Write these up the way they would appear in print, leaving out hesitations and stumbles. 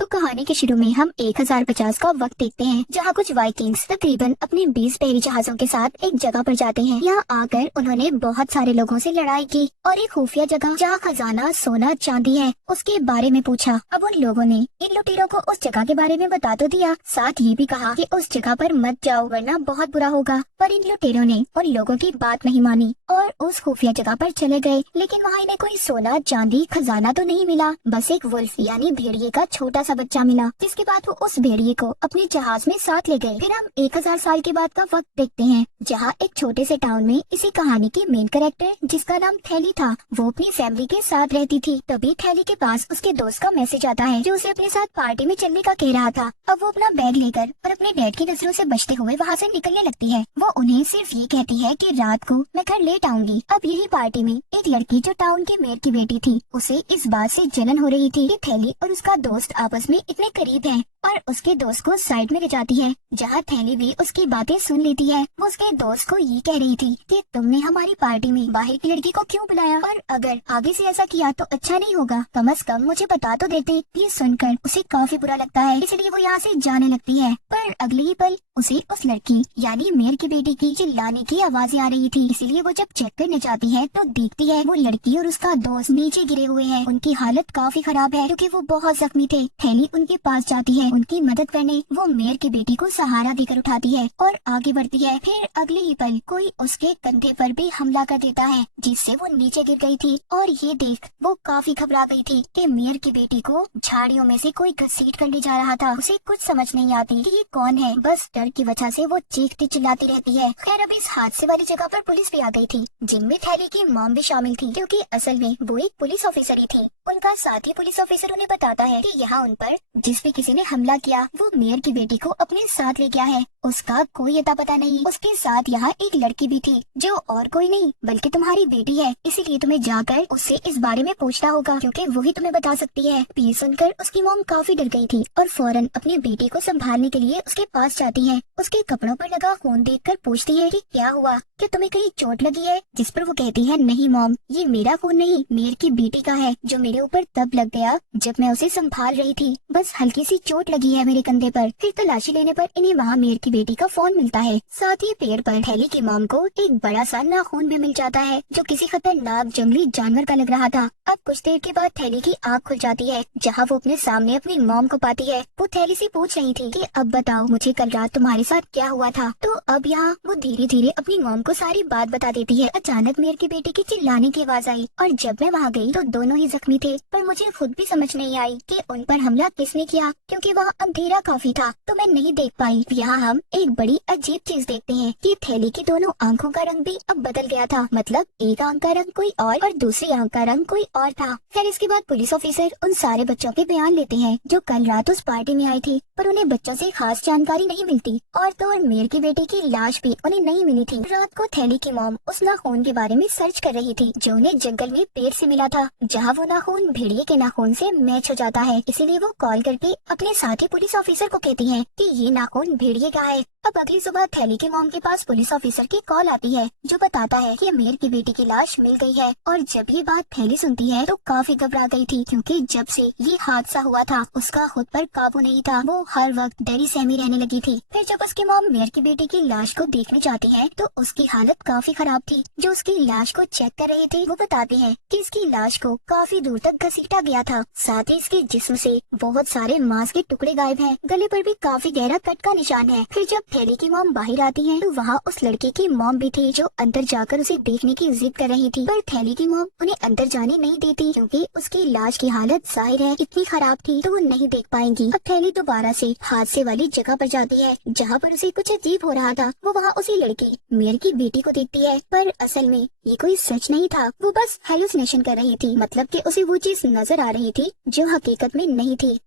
तो कहानी के शुरू में हम 1050 का वक्त देखते हैं, जहाँ कुछ वाइकिंग्स तकरीबन अपने 20 बहरी जहाजों के साथ एक जगह पर जाते हैं। यहाँ आकर उन्होंने बहुत सारे लोगों से लड़ाई की और एक खुफिया जगह जहाँ खजाना सोना चांदी है उसके बारे में पूछा। अब उन लोगों ने इन लुटेरों को उस जगह के बारे में बता तो दिया, साथ ये भी कहा कि उस जगह पर मत जाओ वरना बहुत बुरा होगा। पर इन लुटेरों ने उन लोगों की बात नहीं मानी और उस खुफिया जगह पर चले गए। लेकिन वहाँ इन्हें कोई सोना चांदी खजाना तो नहीं मिला, बस एक वुल्फ यानी भेड़िए का छोटा सा बच्चा मिला, जिसके बाद वो उस भेड़िए को अपने जहाज में साथ ले गए। फिर हम 1000 साल के बाद का वक्त देखते हैं, जहाँ एक छोटे से टाउन में इसी कहानी की मेन कैरेक्टर जिसका नाम थैली था, वो अपनी फैमिली के साथ रहती थी। तभी थैली के पास उसके दोस्त का मैसेज आता है जो उसे अपने साथ पार्टी में चलने का कह रहा था। अब वो अपना बैग लेकर और अपने डैड की नजरों से बचते हुए वहाँ से निकलने लगती है। वो उन्हें सिर्फ ये कहती है कि रात को मैं घर लेट आऊंगी। अब यही पार्टी में एक लड़की जो टाउन के मेयर की बेटी थी, उसे इस बात से जलन हो रही थी कि थैली और उसका दोस्त आपस में इतने करीब हैं, और उसके दोस्त को साइड में ले जाती है, जहाँ थैली भी उसकी बातें सुन लेती है। वो उसके दोस्त को ये कह रही थी कि तुमने हमारी पार्टी में बाहर की लड़की को क्यों बुलाया, और अगर आगे से ऐसा किया तो अच्छा नहीं होगा, कम से कम मुझे बता तो देते। ये सुनकर उसे काफी बुरा लगता है, इसलिए वो यहाँ से जाने लगती है। पर अगले ही पल उसे उस लड़की यानी मेयर की बेटी की चिल्लाने की आवाजें आ रही थी, इसलिए वो जब चेक करने जाती है तो देखती है वो लड़की और उसका दोस्त नीचे गिरे हुए हैं। उनकी हालत काफी खराब है क्योंकि वो बहुत जख्मी थे। थैली उनके पास जाती है उनकी मदद करने, वो मेयर की बेटी को सहारा देकर उठाती है और आगे बढ़ती है। फिर अगले ही पल कोई उसके कंधे पर भी हमला कर देता है, जिससे वो नीचे गिर गई थी। और ये देख वो काफी घबरा गई थी कि मेयर की बेटी को झाड़ियों में से कोई घसीट कर ले जा रहा था। उसे कुछ समझ नहीं आती कि ये कौन है, बस डर की वजह से वो चीखती चिल्लाती रहती है। खैर अब इस हादसे वाली जगह पर पुलिस भी आ गई थी, जिनमें थैली की मॉम भी शामिल थी, क्योंकि असल में वो एक पुलिस ऑफिसर ही थी। उनका साथी पुलिस ऑफिसर उन्हें बताता है कि यहाँ उन पर जिस भी किसी ने हमला किया वो मेयर की बेटी को अपने साथ ले गया है, उसका कोई अता पता नहीं। उसके साथ यहाँ एक लड़की भी थी जो और कोई नहीं बल्कि तुम्हारी बेटी है, इसीलिए तुम्हें जाकर उससे इस बारे में पूछना होगा क्योंकि वही तुम्हें बता सकती है। ये सुनकर उसकी मॉम काफी डर गई थी और फौरन अपनी बेटी को संभालने के लिए उसके पास जाती है। उसके कपड़ों पर लगा खून देखकर पूछती है कि क्या हुआ, क्या तुम्हें कहीं चोट लगी है, जिस पर वो कहती है नहीं मॉम, ये मेरा खून नहीं मेयर की बेटी का है, जो मेरे ऊपर तब लग गया जब मैं उसे संभाल रही थी, बस हल्की सी चोट लगी है मेरे कंधे पर। फिर तलाशी लेने पर इन्हें वहाँ मेयर की बेटी का फोन मिलता है, साथ ही पेड़ पर थैली की मॉम को एक बड़ा सा नाखून भी मिल जाता है जो किसी खतरनाक जंगली जानवर का लग रहा था। अब कुछ देर के बाद थैली की आँख खुल जाती है, जहाँ वो अपने सामने अपनी मॉम को पाती है। वो थैली से पूछ रही थी कि अब बताओ मुझे कल रात तुम्हारे साथ क्या हुआ था। तो अब यहाँ वो धीरे धीरे अपनी मॉम को सारी बात बता देती है। अचानक मेयर की बेटी की चिल्लाने की आवाज आई और जब मैं वहाँ गई तो दोनों ही जख्मी थे, पर मुझे खुद भी समझ नहीं आई कि उन पर हमला किसने किया, क्योंकि वहाँ अंधेरा काफी था तो मैं नहीं देख पाई। यहाँ हम एक बड़ी अजीब चीज देखते हैं कि थैली की दोनों आंखों का रंग भी अब बदल गया था, मतलब एक आंख का रंग कोई और दूसरी आंख का रंग कोई और था। फिर इसके बाद पुलिस ऑफिसर उन सारे बच्चों के बयान लेते हैं जो कल रात उस पार्टी में आई थी, पर उन्हें बच्चों से खास जानकारी नहीं मिलती। और तो और मेयर की बेटी की लाश भी उन्हें नहीं मिली थी। रात को थैली की मॉम उस नाखून के बारे में सर्च कर रही थी जो उन्हें जंगल में पेड़ से मिला था, जहाँ वो नाखून भेड़िए के नाखून से मैच हो जाता है, इसीलिए वो कॉल करके अपने साथी पुलिस ऑफिसर को कहती है कि ये नाखून भेड़िए का है। अब अगली सुबह थैली के मॉम के पास पुलिस ऑफिसर की कॉल आती है जो बताता है कि मेयर की बेटी की लाश मिल गई है। और जब ये बात थैली सुनती है तो काफी घबरा गई थी, क्योंकि जब से ये हादसा हुआ था उसका खुद पर काबू नहीं था, वो हर वक्त डरी सहमी रहने लगी थी। फिर जब उसकी मॉम मेयर की बेटी की लाश को देखने जाती है तो उसकी हालत काफी खराब थी। जो उसकी लाश को चेक कर रहे थे वो बताते हैं कि इसकी लाश को काफी दूर तक घसीटा गया था, साथ ही इसके जिस्म से बहुत सारे मांस के टुकड़े गायब हैं, गले पर भी काफी गहरा कट का निशान है। फिर जब थैली की मॉम बाहर आती है तो वहाँ उस लड़के की मॉम भी थी जो अंदर जाकर उसे देखने की जिद कर रही थी, पर थैली की मॉम उन्हें अंदर जाने नहीं देती क्योंकि उसकी लाश की हालत जाहिर है इतनी खराब थी तो वो नहीं देख पाएंगी। अब थैली दोबारा से हादसे वाली जगह पर जाती है जहाँ पर उसे कुछ अजीब हो रहा था। वो वहाँ उसी लड़की मेयर की बेटी को देखती है, पर असल में ये कोई सच नहीं था, वो बस हेलुसिनेशन कर रही थी, मतलब कि उसे वो चीज नजर आ रही थी जो हकीकत में नहीं थी।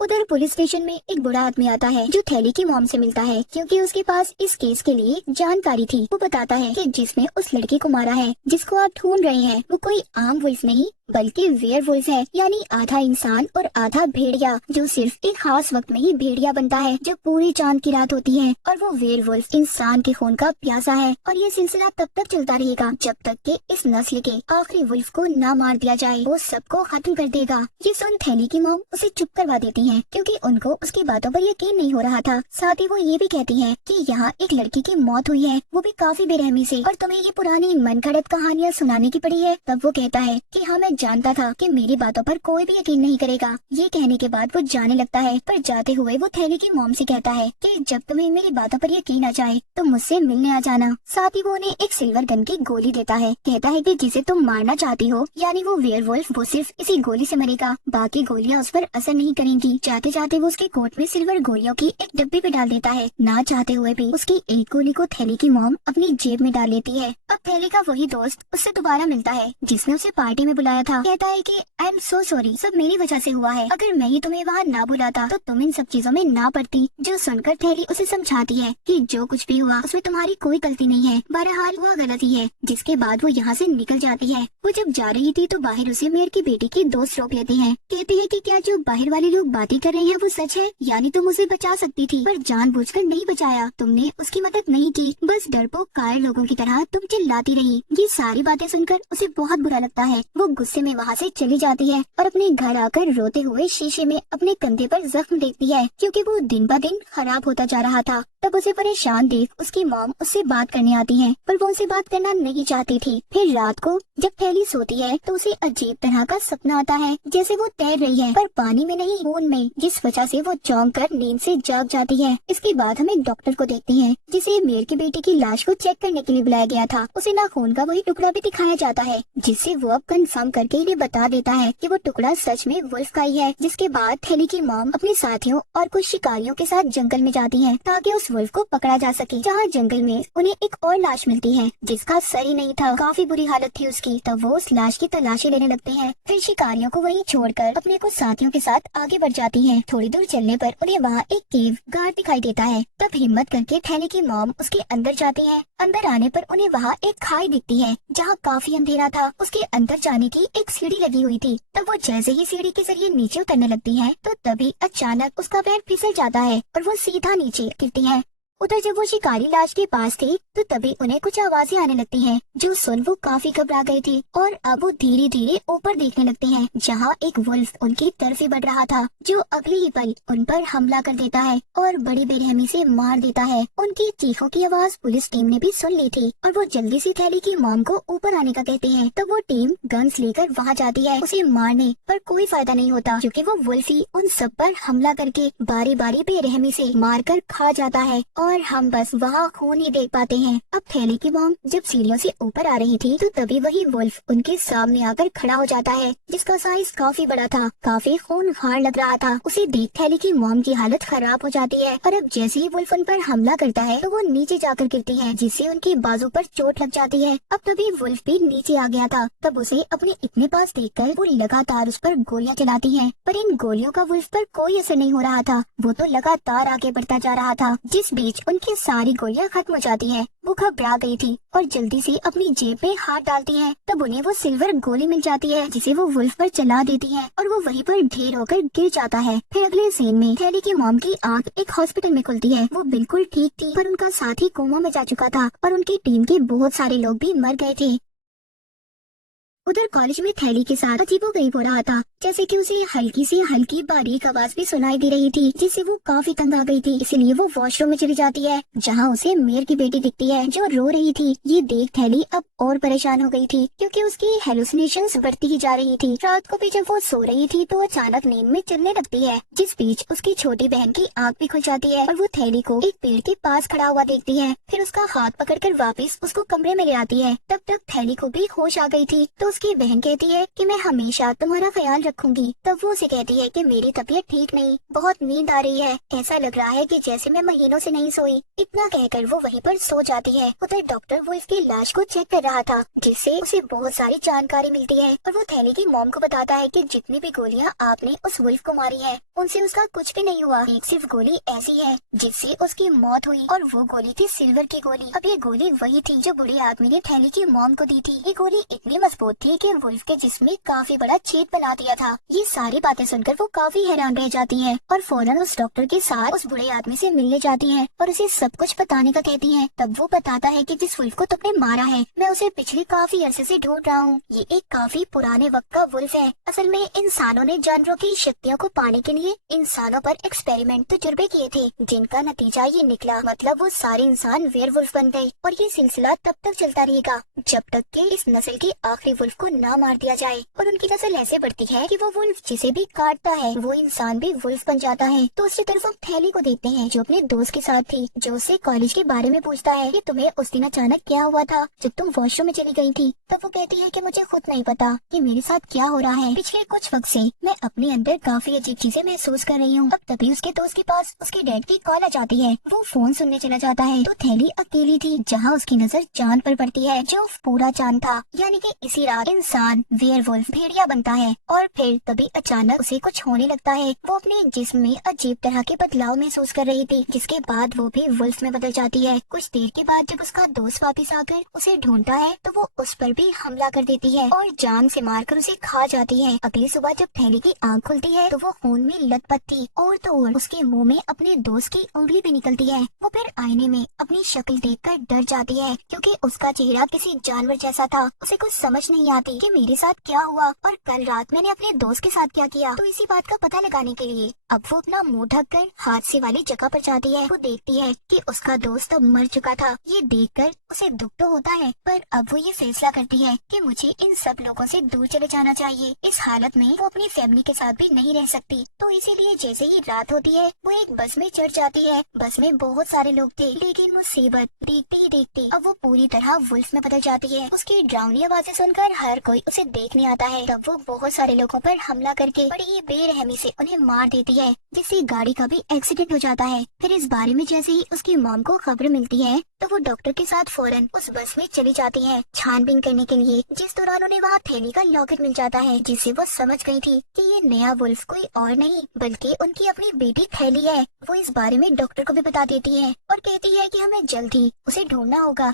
उधर पुलिस स्टेशन में एक बूढ़ा आदमी आता है जो थैली की मॉम से मिलता है, क्योंकि उसके पास इस केस के लिए जानकारी थी। वो बताता है कि जिसने उस लड़की को मारा है, जिसको आप ढूंढ रहे हैं, वो कोई आम वुल्फ नहीं बल्कि वेयरवुल्फ है, यानी आधा इंसान और आधा भेड़िया, जो सिर्फ एक खास वक्त में ही भेड़िया बनता है जब पूरी चांद की रात होती है। और वो वेयरवुल्फ इंसान के खून का प्यासा है, और ये सिलसिला तब तक चलता रहेगा जब तक कि इस नस्ल के आखिरी वुल्फ को ना मार दिया जाए। वो सबको खत्म कर देगा। ये सुन थैली की मॉम उसे चुप करवा देती है, क्योंकि उनको उसकी बातों पर यकीन नहीं हो रहा था। साथ ही वो ये भी कहती है कि यहाँ एक लड़की की मौत हुई है, वो भी काफी बेरहमी से, और तुम्हें ये पुरानी मनगढ़ंत कहानियाँ सुनाने की पड़ी है। तब वो कहता है कि हाँ, मैं जानता था कि मेरी बातों पर कोई भी यकीन नहीं करेगा। ये कहने के बाद वो जाने लगता है, पर जाते हुए वो थैली की मॉम से कहता है कि जब तुम्हें मेरी बातों पर यकीन आ जाए तो मुझसे मिलने आ जाना। साथ ही वो उन्हें एक सिल्वर गन की गोली देता है। कहता है कि जिसे तुम मारना चाहती हो, यानी वो वेयरवुल्फ, वो सिर्फ इसी गोली से मरेगा, बाकी गोलियां उस पर असर नहीं करेंगी। जाते जाते वो उसके कोट में सिल्वर गोलियों की एक डब्बी पे डाल देता है। ना चाहते हुए भी उसकी एक गोली को थैली की मॉम अपनी जेब में डाल लेती है। अब थैली का वही दोस्त उससे दोबारा मिलता है जिसने उसे पार्टी में बुलाया था। कहता है कि आई एम सो सॉरी, सब मेरी वजह से हुआ है। अगर मैं ही तुम्हें वहाँ ना बुलाता तो तुम इन सब चीजों में ना पड़ती। जो सुनकर थैली उसे समझाती है कि जो कुछ भी हुआ उसमें तुम्हारी कोई गलती नहीं है, बहरहाल हुआ गलती है। जिसके बाद वो यहाँ से निकल जाती है। वो जब जा रही थी तो बाहर उसे मेयर की बेटी की दोस्त रोक लेते हैं। कहते हैं कि क्या जो बाहर वाले लोग बातें कर रहे हैं वो सच है, यानी तुम उसे बचा सकती थी पर जानबूझकर नहीं बचाया, तुमने उसकी मदद नहीं की, बस डरपोक कायर लोगों की तरह तुम चिल्लाती रही। ये सारी बातें सुनकर उसे बहुत बुरा लगता है। वो गुस्से में वहाँ से चली जाती है और अपने घर आकर रोते हुए शीशे में अपने कंधे पर जख्म देखती है, क्योंकि वो दिन ब दिन खराब होता जा रहा था। तब उसे परेशान देख उसकी मॉम उससे बात करने आती है, पर वो उसे बात करना नहीं चाहती थी। फिर रात को जब थैली सोती है तो उसे अजीब तरह का सपना आता है, जैसे वो तैर रही है पर पानी में नहीं खून में, जिस वजह से वो चौंक कर नींद से जाग जाती है। इसके बाद हम एक डॉक्टर को देखते हैं जिसे मेयर की बेटी की लाश को चेक करने के लिए बुलाया गया था। उसे ना खून का वही टुकड़ा भी दिखाया जाता है, जिससे वो अब कंफर्म करके इन्हें बता देता है कि वो टुकड़ा सच में वुल्फ का ही है। जिसके बाद थैली की मॉम अपने साथियों और कुछ शिकारियों के साथ जंगल में जाती है ताकि उस वुल्फ को पकड़ा जा सके। जहाँ जंगल में उन्हें एक और लाश मिलती है जिसका सर ही नहीं था, काफी बुरी हालत थी उसकी। तब वो उस लाश की तलाशी लेने लगते हैं। फिर शिकारियों को वहीं छोड़कर अपने कुछ साथियों के साथ आगे बढ़ जाती है। थोड़ी दूर चलने पर उन्हें वहाँ एक केव गार्ड दिखाई देता है। तब हिम्मत करके थैली की मॉम उसके अंदर जाती है। अंदर आने पर उन्हें वहाँ एक खाई दिखती है जहाँ काफी अंधेरा था। उसके अंदर जाने की एक सीढ़ी लगी हुई थी। तब वो जैसे ही सीढ़ी के जरिए नीचे उतरने लगती है तो तभी अचानक उसका पैर फिसल जाता है और वो सीधा नीचे गिरती है। उधर जब वो शिकारी लाश के पास थे तो तभी उन्हें कुछ आवाजें आने लगती हैं, जो सुन वो काफी घबरा गए थे। और अब वो धीरे धीरे ऊपर देखने लगते हैं जहाँ एक वुल्फ उनकी तरफ ही बढ़ रहा था, जो अगले ही पल उन पर हमला कर देता है और बड़ी बेरहमी से मार देता है। उनकी चीखों की आवाज पुलिस टीम ने भी सुन ली थी और वो जल्दी से थैली की मॉम को ऊपर आने का कहते हैं। तब वो टीम गन्स लेकर वहाँ जाती है उसे मारने, पर कोई फायदा नहीं होता क्योंकि वो वुल्फ ही उन सब पर हमला करके बारी बारी बेरहमी से मार कर खा जाता है और हम बस वहाँ खून ही देख पाते हैं। अब थैली की मॉम जब सीढ़ियों से ऊपर आ रही थी तो तभी वही वुल्फ उनके सामने आकर खड़ा हो जाता है, जिसका साइज काफी बड़ा था, काफी खूनखार लग रहा था। उसे देख थैली की मॉम की हालत खराब हो जाती है और अब जैसे ही वुल्फ उन पर हमला करता है तो वो नीचे जाकर गिरती है, जिससे उनकी बाजू पर चोट लग जाती है। अब तभी वुल्फ भी नीचे आ गया था। तब उसे अपने इतने पास देखकर वो लगातार उस पर गोलियां चलाती है, पर इन गोलियों का वुल्फ पर कोई असर नहीं हो रहा था। वो तो लगातार आगे बढ़ता जा रहा था। जिस बीच उनकी सारी गोलियां खत्म हो जाती हैं। वो घबरा गई थी और जल्दी से अपनी जेब में हाथ डालती है। तब उन्हें वो सिल्वर गोली मिल जाती है जिसे वो वुल्फ पर चला देती है और वो वहीं पर ढेर होकर गिर जाता है। फिर अगले सीन में थैली की मॉम की आंख एक हॉस्पिटल में खुलती है। वो बिल्कुल ठीक थी, पर उनका साथी कोमा में जा चुका था और उनकी टीम के बहुत सारे लोग भी मर गए थे। उधर कॉलेज में थैली के साथ अजीबोगरीब हो रहा था, जैसे कि उसे हल्की से हल्की बारीक आवाज भी सुनाई दे रही थी, जिससे वो काफी तंग आ गई थी। इसलिए वो वॉशरूम में चली जाती है जहां उसे मेयर की बेटी दिखती है जो रो रही थी। ये देख थैली अब और परेशान हो गई थी क्योंकि उसकी हेलुसिनेशंस बढ़ती ही जा रही थी। रात को भी जब वो सो रही थी तो अचानक नींद में चलने लगती है, जिस बीच उसकी छोटी बहन की आंख भी खुल जाती है और वो थैली को एक पेड़ के पास खड़ा हुआ देखती है। फिर उसका हाथ पकड़कर वापस उसको कमरे में ले आती है। तब तक थैली को भी होश आ गई थी तो उसकी बहन कहती है कि मैं हमेशा तुम्हारा ख्याल रखूंगी। तब वो उसे कहती है कि मेरी तबीयत ठीक नहीं, बहुत नींद आ रही है, ऐसा लग रहा है कि जैसे मैं महीनों से नहीं सोई। इतना कहकर वो वहीं पर सो जाती है। उधर डॉक्टर वुल्फ की लाश को चेक कर रहा था, जिससे उसे बहुत सारी जानकारी मिलती है और वो थैली की मॉम को बताता है कि जितनी भी गोलियां आपने उस वुल्फ को मारी है उनसे उसका कुछ भी नहीं हुआ। एक सिर्फ गोली ऐसी है जिससे उसकी मौत हुई और वो गोली थी सिल्वर की गोली। अब ये गोली वही थी जो बूढ़े आदमी ने थैली की मॉम को दी थी। ये गोली इतनी मजबूत थी कि वुल्फ के जिस्म में काफी बड़ा छेद बना दिया था। ये सारी बातें सुनकर वो काफी हैरान रह जाती है और फौरन उस डॉक्टर के साथ उस बूढ़े आदमी से मिलने जाती है और उसे सब कुछ बताने का कहती है। तब वो बताता है कि जिस वुल्फ को तुमने मारा है मैं उसे पिछले काफी अरसे से ढूंढ रहा हूँ। ये एक काफी पुराने वक्त का वुल्फ है। असल में इंसानों ने जानवरों की शक्तियों को पाने के लिए इंसानों पर एक्सपेरिमेंट तजुर्बे किए थे, जिनका नतीजा ये निकला। मतलब वो सारे इंसान वेयरवुल्फ बन गए और ये सिलसिला तब तक चलता रहेगा जब तक कि इस नस्ल के आखिरी वुल्फ को ना मार दिया जाए। और उनकी नस्ल ऐसे बढ़ती है कि वो वुल्फ जिसे भी काटता है वो इंसान भी वुल्फ बन जाता है। तो उसकी तरफ हम थैली को देखते हैं जो अपने दोस्त के साथ थी, जो उससे कॉलेज के बारे में पूछता है कि तुम्हें उस दिन अचानक क्या हुआ था जब तुम वॉशरूम में चली गई थी। तब वो कहती है कि मुझे खुद नहीं पता कि मेरे साथ क्या हो रहा है। पिछले कुछ वक्त से मैं अपने अंदर काफी अजीब चीजें महसूस कर रही हूँ। अब तभी उसके दोस्त के पास उसके डैड की कॉल आ जाती है। वो फोन सुनने चला जाता है तो थैली अकेली थी, जहाँ उसकी नजर चांद पर पड़ती है जो पूरा चांद था। यानी कि इसी रात इंसान वेयरवुल्फ भेड़िया बनता है और फिर तभी अचानक उसे कुछ होने लगता है। वो अपने जिस्म में अजीब तरह के बदलाव महसूस कर रही थी, जिसके बाद वो भी वुल्फ में बदल जाती है। कुछ देर के बाद जब उसका दोस्त वापस आकर उसे ढूंढता है तो वो उस पर भी हमला कर देती है और जान से मारकर उसे खा जाती है। अगली सुबह जब थैली की आंख खुलती है तो वो खून में लथपथ थी और तो और उसके मुंह में अपने दोस्त की उंगली भी निकलती है। वो फिर आईने में अपनी शक्ल देखकर डर जाती है क्योंकि उसका चेहरा किसी जानवर जैसा था। उसे कुछ समझ नहीं आती कि मेरे साथ क्या हुआ और कल रात मैंने अपने दोस्त के साथ क्या किया। तो इसी बात का पता लगाने के लिए अब वो अपना मुंह ढककर हादसे वाली जगह पर जाती है। वो देखती है कि उसका दोस्त अब मर चुका था। ये देखकर उसे दुख तो होता है, पर अब वो ये फैसला करती है कि मुझे इन सब लोगों से दूर चले जाना चाहिए। इस हालत में वो अपनी फैमिली के साथ भी नहीं रह सकती। तो इसीलिए जैसे ही रात होती है वो एक बस में चढ़ जाती है। बस में बहुत सारे लोग थे, लेकिन मुसीबत देखते ही देखते अब वो पूरी तरह वुल्फ में बदल जाती है। उसकी डरावनी आवाजें सुनकर हर कोई उसे देखने आता है। तब वो बहुत सारे लोगों पर हमला करके बड़ी ही बेरहमी से उन्हें मार देती है, जिससे गाड़ी का भी एक्सीडेंट हो जाता है। फिर इस बारे में जैसे ही उसकी मॉम को खबर मिलती है तो वो डॉक्टर के साथ फौरन उस बस में चली जाती है छानबीन करने के लिए। जिस दौरान उन्हें वहाँ थैली का लॉकेट मिल जाता है, जिससे वो समझ गई थी कि ये नया वुल्फ कोई और नहीं बल्कि उनकी अपनी बेटी थैली है। वो इस बारे में डॉक्टर को भी बता देती है और कहती है कि हमें जल्द ही उसे ढूंढना होगा।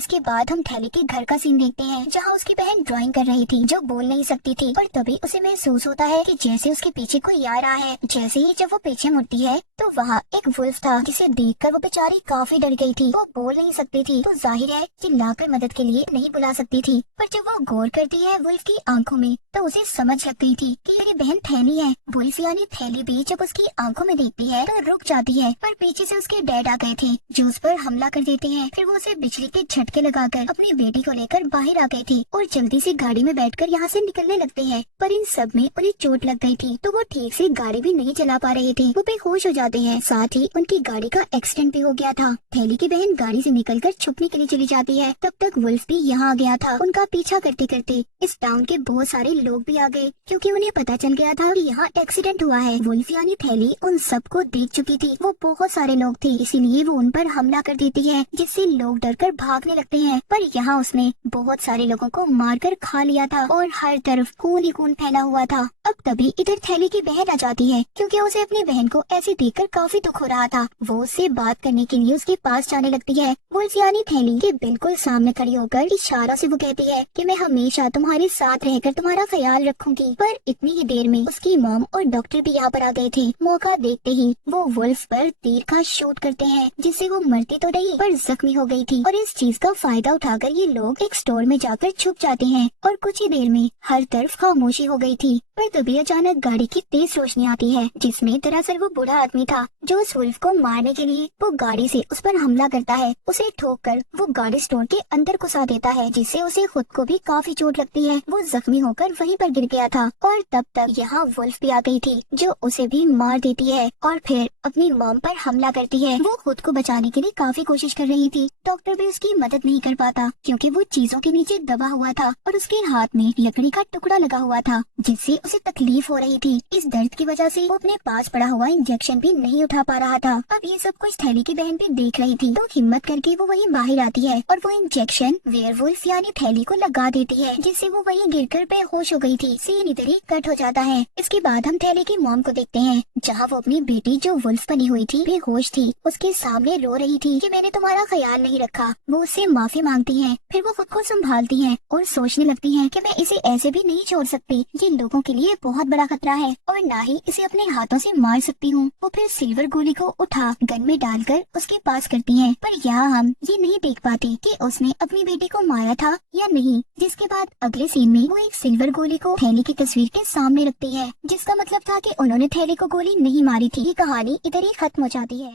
इसके बाद हम थैली के घर का सीन देखते हैं, जहाँ उसकी बहन ड्राइंग कर रही थी जो बोल नहीं सकती थी। और तभी उसे महसूस होता है कि जैसे उसके पीछे कोई आ रहा है। जैसे ही जब वो पीछे मुड़ती है तो वहाँ एक वुल्फ था, जिसे देखकर वो बेचारी काफी डर गई थी। वो बोल नहीं सकती थी तो जाहिर है चिल्लाकर मदद के लिए नहीं बुला सकती थी। पर जब वो गौर करती है वुल्फ की आंखों में तो उसे समझ लग गई थी कि मेरी बहन थैली है। वुल्फ यानी थैली भी जब उसकी आंखों में देखती है तो रुक जाती है, पर पीछे से उसके डैड आ गए थे जो उस पर हमला कर देते हैं। फिर वो उसे बिजली के झटके लगाकर अपनी बेटी को लेकर बाहर आ गए थे और जल्दी से गाड़ी में बैठकर यहाँ से निकलने लगते हैं। पर इन सब में उन्हें चोट लग गई थी तो वो ठीक से गाड़ी भी नहीं चला पा रहे थे। वो बेहोश हो जाते हैं, साथ ही उनकी गाड़ी का एक्सीडेंट भी हो गया था। थैली की बहन गाड़ी से निकलकर छुपने के लिए चली जाती है। तब तक वुल्फ भी यहाँ आ गया था। उनका पीछा करते करते इस टाउन के बहुत सारे लोग भी आ गए, क्योंकि उन्हें पता चल गया था कि यहाँ एक्सीडेंट हुआ है। वुल्फ यानी थैली उन सबको देख चुकी थी। वो बहुत सारे लोग थे, इसीलिए वो उन पर हमला कर देती है, जिससे लोग डरकर भागने लगते हैं। पर यहाँ उसने बहुत सारे लोगों को मारकर खा लिया था और हर तरफ खून ही खून फैला हुआ था। अब तभी इधर थैली की बहन आ जाती है, क्योंकि उसे अपनी बहन को ऐसे देखकर काफी दुख हो रहा था। वो उससे बात करने के लिए उसके पास जाने लगती है। वुल्फ यानी थैली के बिल्कुल सामने खड़ी होकर इशारों से वो कहती है कि मैं हमेशा तुम्हारे साथ रहकर तुम्हारा ख्याल रखूंगी। पर इतनी ही देर में उसकी मॉम और डॉक्टर भी यहाँ पर आ गए थे। मौका देखते ही वो वुल्फ पर तीर का शूट करते हैं, जिससे वो मरती तो नहीं पर जख्मी हो गई थी। और इस चीज का फायदा उठाकर ये लोग एक स्टोर में जाकर छुप जाते हैं और कुछ ही देर में हर तरफ खामोशी हो गई थी। पर तभी अचानक गाड़ी की तेज रोशनी आती है, जिसमें दरअसल वो बूढ़ा आदमी था जो उस वुल्फ को मारने के लिए वो गाड़ी से उस पर हमला करता है। उसे से ठोककर वो गाड़ी स्टोर के अंदर घुसा देता है, जिससे उसे खुद को भी काफी चोट लगती है। वो जख्मी होकर वहीं पर गिर गया था और तब तक यहाँ वुल्फ भी आ गई थी, जो उसे भी मार देती है और फिर अपनी मॉम पर हमला करती है। वो खुद को बचाने के लिए काफी कोशिश कर रही थी। डॉक्टर भी उसकी मदद नहीं कर पाता क्योंकि वो चीजों के नीचे दबा हुआ था और उसके हाथ में लकड़ी का टुकड़ा लगा हुआ था, जिससे उसे तकलीफ हो रही थी। इस दर्द की वजह से वो अपने पास पड़ा हुआ इंजेक्शन भी नहीं उठा पा रहा था। अब ये सब कुछ थैली की बहन भी देख रही थी, तो हिम्मत करके वो वहीं बाहर आती है और वो इंजेक्शन वेयरवुल्फ यानी थैली को लगा देती है, जिससे वो वहीं गिरकर बेहोश हो गई थी। सीन इधर ही कट हो जाता है। इसके बाद हम थैली की मॉम को देखते हैं, जहाँ वो अपनी बेटी जो वुल्फ बनी हुई थी बेहोश थी उसके सामने रो रही थी कि मैंने तुम्हारा ख्याल नहीं रखा। वो उससे माफी मांगती है, फिर वो खुद को संभालती है और सोचने लगती है कि मैं इसे ऐसे भी नहीं छोड़ सकती। ये लोगों के लिए बहुत बड़ा खतरा है और ना ही इसे अपने हाथों से मार सकती हूँ। वो फिर सिल्वर गोली को उठा गन में डालकर उसके पास करती है, पर यहाँ हम ये नहीं देख पाते कि उसने अपनी बेटी को मारा था या नहीं। जिसके बाद अगले सीन में वो एक सिल्वर गोली को थैली की तस्वीर के सामने रखती है, जिसका मतलब था कि उन्होंने थैली को गोली नहीं मारी थी। ये कहानी इधर ही खत्म हो जाती है।